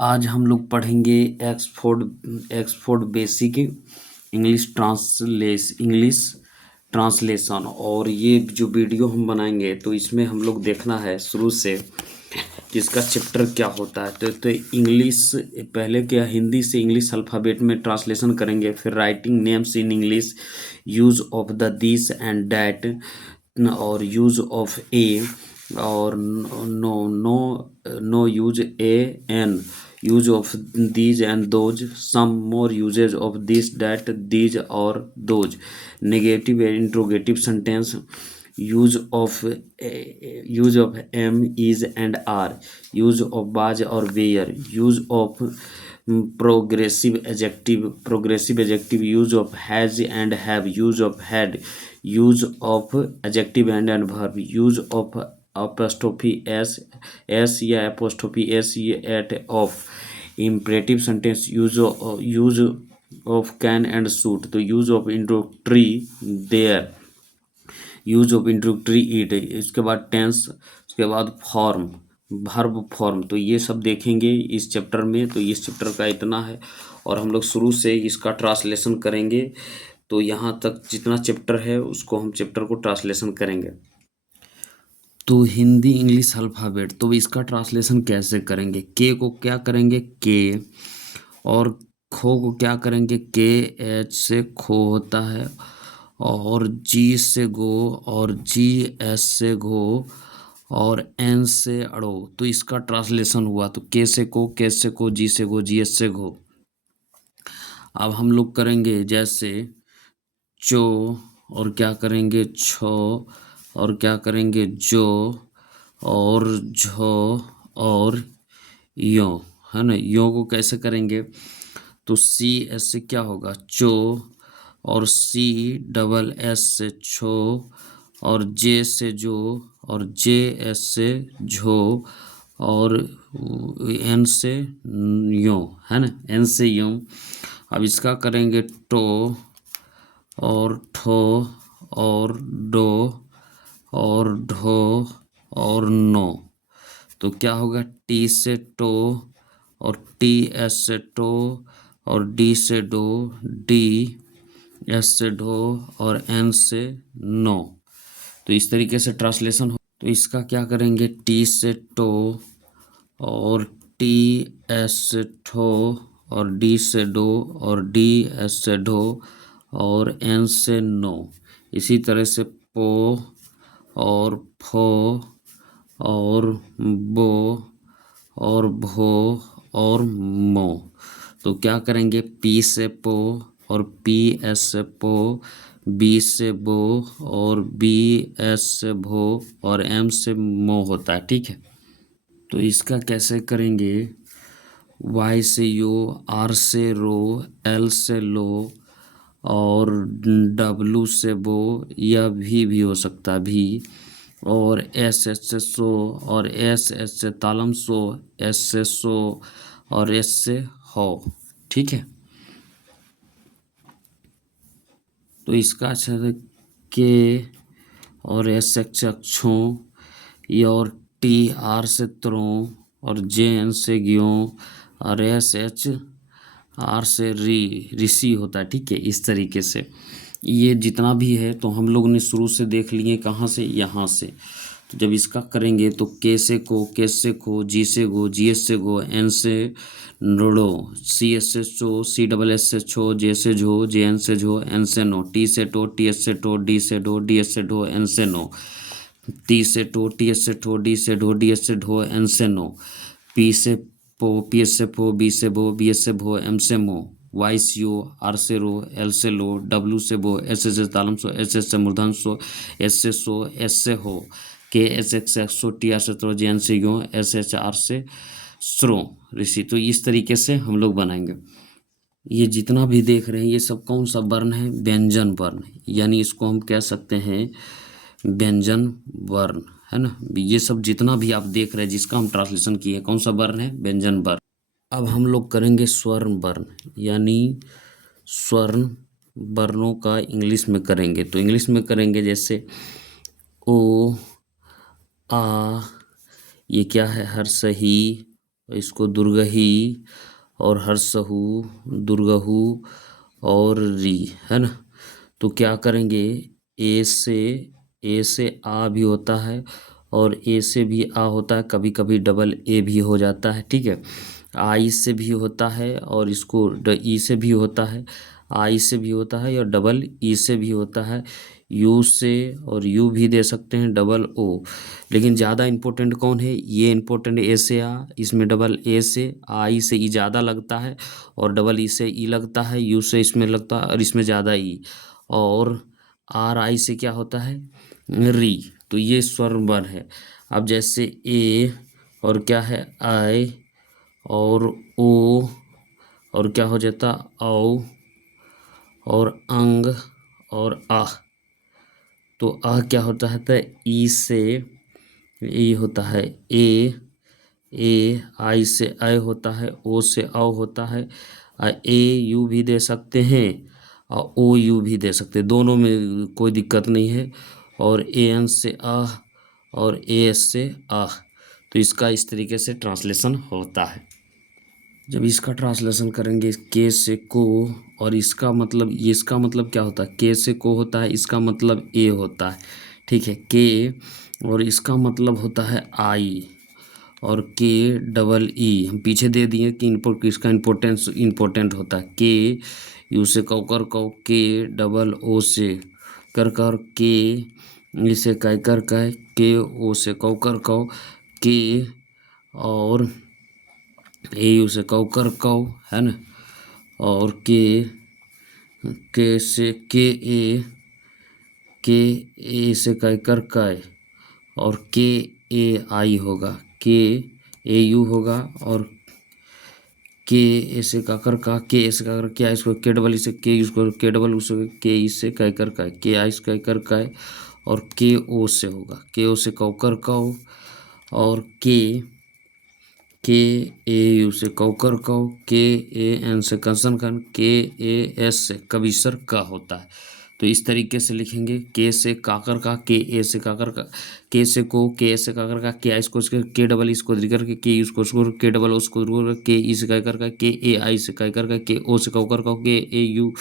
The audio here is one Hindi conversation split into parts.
आज हम लोग पढ़ेंगे एक्सफोर्ड बेसिक इंग्लिश ट्रांसलेशन। और ये जो वीडियो हम बनाएंगे तो इसमें हम लोग देखना है शुरू से कि इसका चैप्टर क्या होता है। तो इंग्लिश पहले क्या, हिंदी से इंग्लिश अल्फ़ाबेट में ट्रांसलेशन करेंगे, फिर writing names in English, use of the this and that, और यूज़ ऑफ ए, और no use a an, use of these and those, some more uses of this, that, these or those, negative and interrogative sentence, use of am, is and are, use of was or where, use of progressive adjective, use of has and have, use of had, use of adjective and verb, use of apostrophe s या apostrophe s at of, imperative sentence, use of can and should, तो use of introductory there, use of introductory it, इसके बाद टेंस, उसके बाद फॉर्म, वर्ब फॉर्म। तो ये सब देखेंगे इस चैप्टर में। तो इस चैप्टर का इतना है और हम लोग शुरू से इसका ट्रांसलेशन करेंगे। तो यहाँ तक जितना चैप्टर है उसको हम चैप्टर को ट्रांसलेशन करेंगे। तो हिंदी इंग्लिश अल्फ़ाबेट, तो इसका ट्रांसलेशन कैसे करेंगे? के को क्या करेंगे? के, और खो को क्या करेंगे? के एच से खो होता है, और जी से गो, और जी एस से घो, और एन से अड़ो। तो इसका ट्रांसलेशन हुआ। तो के से को, जी से गो, जी एस से घो। अब हम लोग करेंगे जैसे चो, और क्या करेंगे? छो, और क्या करेंगे? जो, और झो, और यो, है ना। यो को कैसे करेंगे? तो सी एस से क्या होगा? चो, और सी डबल एस से छो, और जे से जो, और जे एस से झो, और एन से यो, है ना, एन से यो। अब इसका करेंगे टो, और ठो, और डो, और ढो, और नो। तो क्या होगा? टी से टो, और टी एस से टो, और डी से डो, डी एस से ढो, और एन से नो। तो इस तरीके से ट्रांसलेशन हो। तो इसका क्या करेंगे? टी से टो, और टी एस से ठो, और डी से डो, और डी एस से ढो, और एन से नो। इसी तरह से पो, और फो, और बो, और भो, और मो। तो क्या करेंगे? पी से पो, और पी एस से पो, बी से बो, और बी एस से भो, और एम से मो होता है। ठीक है। तो इसका कैसे करेंगे? वाई से यो, आर से रो, एल से लो, और डब्लू से बो, या भी हो सकता है भी, और एस एस से सो, और एस एस से तालम सो, एस से सो, और एस से हो। ठीक है। तो इसका अच्छा है के, और एस से अक्षों, ये, और टी आर से त्रों, और जे एन से ग्यों, और एस एच आर से ऋषि होता है। ठीक है। इस तरीके से ये जितना भी है तो हम लोग ने शुरू से देख लिए। कहाँ से? यहाँ से। तो जब इसका करेंगे तो के से को, के से खो, जी से गो, जी एस से गो, एन से नोड़ो, सी एस से चो, सी डबल एस से छो, जे से झो, जे एन से झो, एन से नो, टी से टो, टी एस से टो, डी से ढो, डी एस से ढो, एन से नो, टी से टो, टी एस से ठो, डी से ढो, डी एस से ढो, एन से नो, पी से पो, पी एस से पो, बी से भो, बी एस से भो, एम से मो, वाई से यो, आर से रो, एल से लो, डब्लू से बो, एस से तालम सो, एस से मूर्धन सो, एस से सो, एस से हो, के एस एक्स एक्सो, टी आर से त्रो, जे एन से यो, एस एच आर से स्रो, ऋषि। तो इस तरीके से हम लोग बनाएंगे। ये जितना भी देख रहे हैं ये सब कौन सा वर्ण है? व्यंजन वर्ण। यानी इसको हम कह सकते हैं व्यंजन वर्ण, है ना। ये सब जितना भी आप देख रहे हैं जिसका हम ट्रांसलेशन किए, कौन सा वर्ण है? व्यंजन वर्ण। अब हम लोग करेंगे स्वर्ण वर्ण, यानी स्वर्ण वर्णों का इंग्लिश में करेंगे। तो इंग्लिश में करेंगे जैसे ओ, आ, ये क्या है? हर सही, इसको दुर्गही और हर्षहु, दुर्गहु और री, है ना। तो क्या करेंगे, ए से आ भी होता है और ए से भी आ होता है, कभी कभी डबल ए भी हो जाता है, ठीक है। आई से भी होता है और इसको ई से भी होता है, आई से भी होता है और डबल ई से भी होता है, यू से, और यू भी दे सकते हैं, डबल ओ। लेकिन ज़्यादा इम्पोर्टेंट कौन है, ये इम्पोर्टेंट ए से आ, इसमें डबल ए से, आई से ई ज़्यादा लगता है और डबल ई से ई लगता है, यू से इसमें लगता है और इसमें ज़्यादा ई, और आर आई से क्या होता है, री। तो ये स्वर वर्ण है। अब जैसे ए और क्या है, आई और ओ, और क्या हो जाता, औ और अंग और आह। तो आह क्या होता है, तो ई से ई होता है ए, आई से आई होता है, ओ से औ होता है, ए यू भी दे सकते हैं और ओ यू भी दे सकते हैं, दोनों में कोई दिक्कत नहीं है। और ए एन से आह और ए एस से आह। तो इसका इस तरीके से ट्रांसलेशन होता है। जब इसका ट्रांसलेशन करेंगे के से को, और इसका मतलब, ये इसका मतलब क्या होता है, के से को होता है, इसका मतलब ए होता है, ठीक है, के, और इसका मतलब होता है आई, और के डबल ई हम पीछे दे दिए कि इनपुट इसका इम्पोर्टेंट होता है। के यू से कौ कर कौ, के डबल ओ से कर कर, के इसे कै कर कै, के ओ से कौ कर कौ, के और ए यू से कौ कर कौ, है ना, और के से के ए से कै कर कै, और के ए आई होगा, के ए यू होगा, और के ए से काकर का, के ए से काकर क्या, इसको के डबल इसे के इसको के डबल उसको के इससे कै कर कै, के आई से कै कर कै, और के ओ से होगा, के ओ से कौ कर कौ, और के ए यू से कौकर कौ, के ए एन से कंसन कन, के ए एस से कविसर का होता है। तो इस तरीके से लिखेंगे, के से काकर का, के ए से काकर का, के से को, के ए से काकर का, के आई इसको के डबल इसको दिकर के, के उसको के डबल उसको के ई से कहकर का, के ए आई से कहकर का, के ओ से कौकर का, के ए यू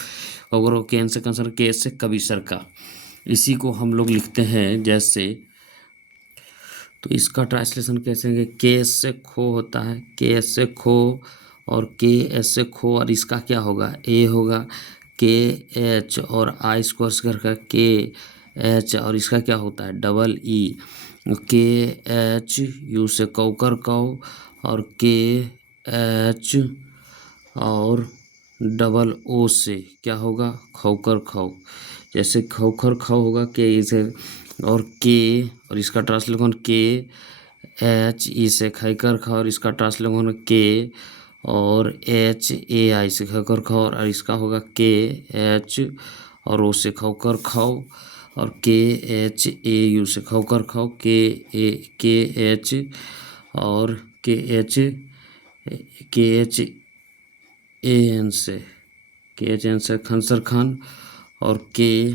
कौकर, के एन से कंसन, के एस से कविसर का। इसी को हम लोग लिखते हैं जैसे, तो इसका ट्रांसलेशन कैसे होंगे, के एस से खो होता है, के एस से खो, और के एस से खो, और इसका क्या होगा, ए होगा, के एच और आई स्क्वायर करके के एच, और इसका क्या होता है, डबल ई, के एच यू से कौकर कौ, और के एच और डबल ओ से क्या होगा, खौकर खौ। जैसे खौखर खौ होगा, के इसे, और के, और इसका ट्रांसलेशन के एच ई से खैकर खा, और इसका ट्रांसलेशन के और एच ए आई से खैकर खाओ, और इसका होगा के एच और ओ से खौकर खाओ, और के एच ए यू से खौकर खाओ, के एच और के एच ए एन से खंसर खान, और के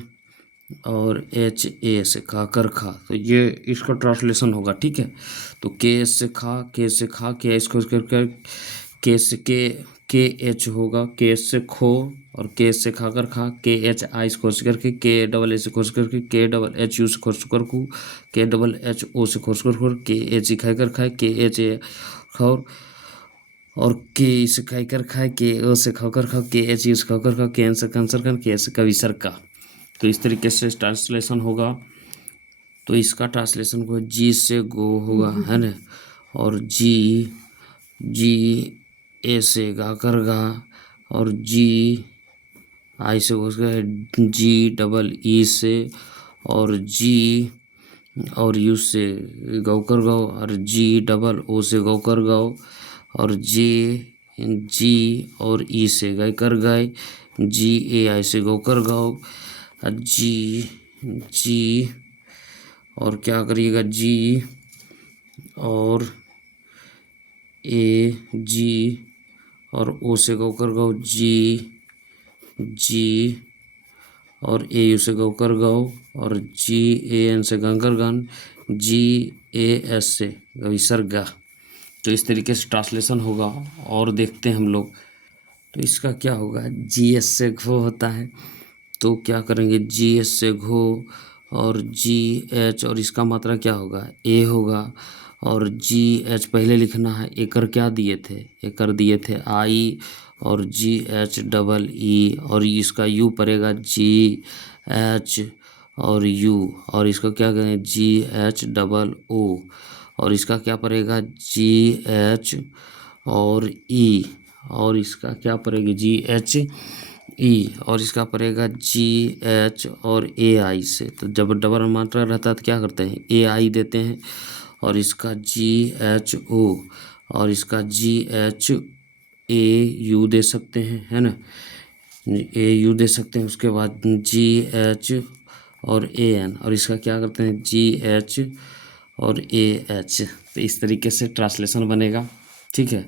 और एच ए से खाकर खा। तो ये इसका ट्रांसलेशन होगा, ठीक है। तो के से खा, के से खा, के एच खोज कर, के से के एच होगा, के से खो, और के से खाकर खा, के एच आई से खोज करके, के डबल ए से खोज करके, के डबल एच यू से खोज कर कू, के डबल एच ओ से खोज कर, के एच ई खाकर खाए, के एच ए खौर, और के से खाकर खाए, के ओ से खाकर खाओ, के एच यू से खाकर खाओ, के एन से कैंसर कर, के से कविसर का। तो इस तरीके से ट्रांसलेशन होगा। तो इसका ट्रांसलेशन को जी से गो होगा, है ना, और जी ए से गा कर गा, और जी आई से घुस गए, जी डबल ई से, और जी और यू से गौकर गाओ, और जी डबल ओ से गौकर गाओ, और जी और ई से गए कर गए, जी ए आई से गौकर गाओ, जी और क्या करिएगा, जी और ए जी और ओ से गौकर गाओ, जी और ए यू से गौकर गाओ, और जी ए एन से गंकर गन, जी ए एस से गविसर गा। तो इस तरीके से ट्रांसलेशन होगा। और देखते हैं हम लोग, तो इसका क्या होगा, जी एस से घो होता है, तो क्या करेंगे, जी एस से घो और जी एच, और इसका मात्रा क्या होगा, ए होगा। और जी एच पहले लिखना है, एकर क्या दिए थे, एकर दिए थे आई, और जी एच डबल ई, और इसका यू पड़ेगा जी एच और यू, और इसका क्या करेंगे, जी एच डबल ओ, और इसका क्या पड़ेगा, जी एच और ई, और इसका क्या पड़ेगा, जी एच ई, और इसका पड़ेगा जी एच और ए आई से। तो जब डबल मात्रा रहता है तो क्या करते हैं, ए आई देते हैं, और इसका जी एच ओ, और इसका जी एच ए यू दे सकते हैं, है ना, ए यू दे सकते हैं। उसके बाद जी एच और ए एन, और इसका क्या करते हैं, जी एच और ए एच। तो इस तरीके से ट्रांसलेशन बनेगा, ठीक है।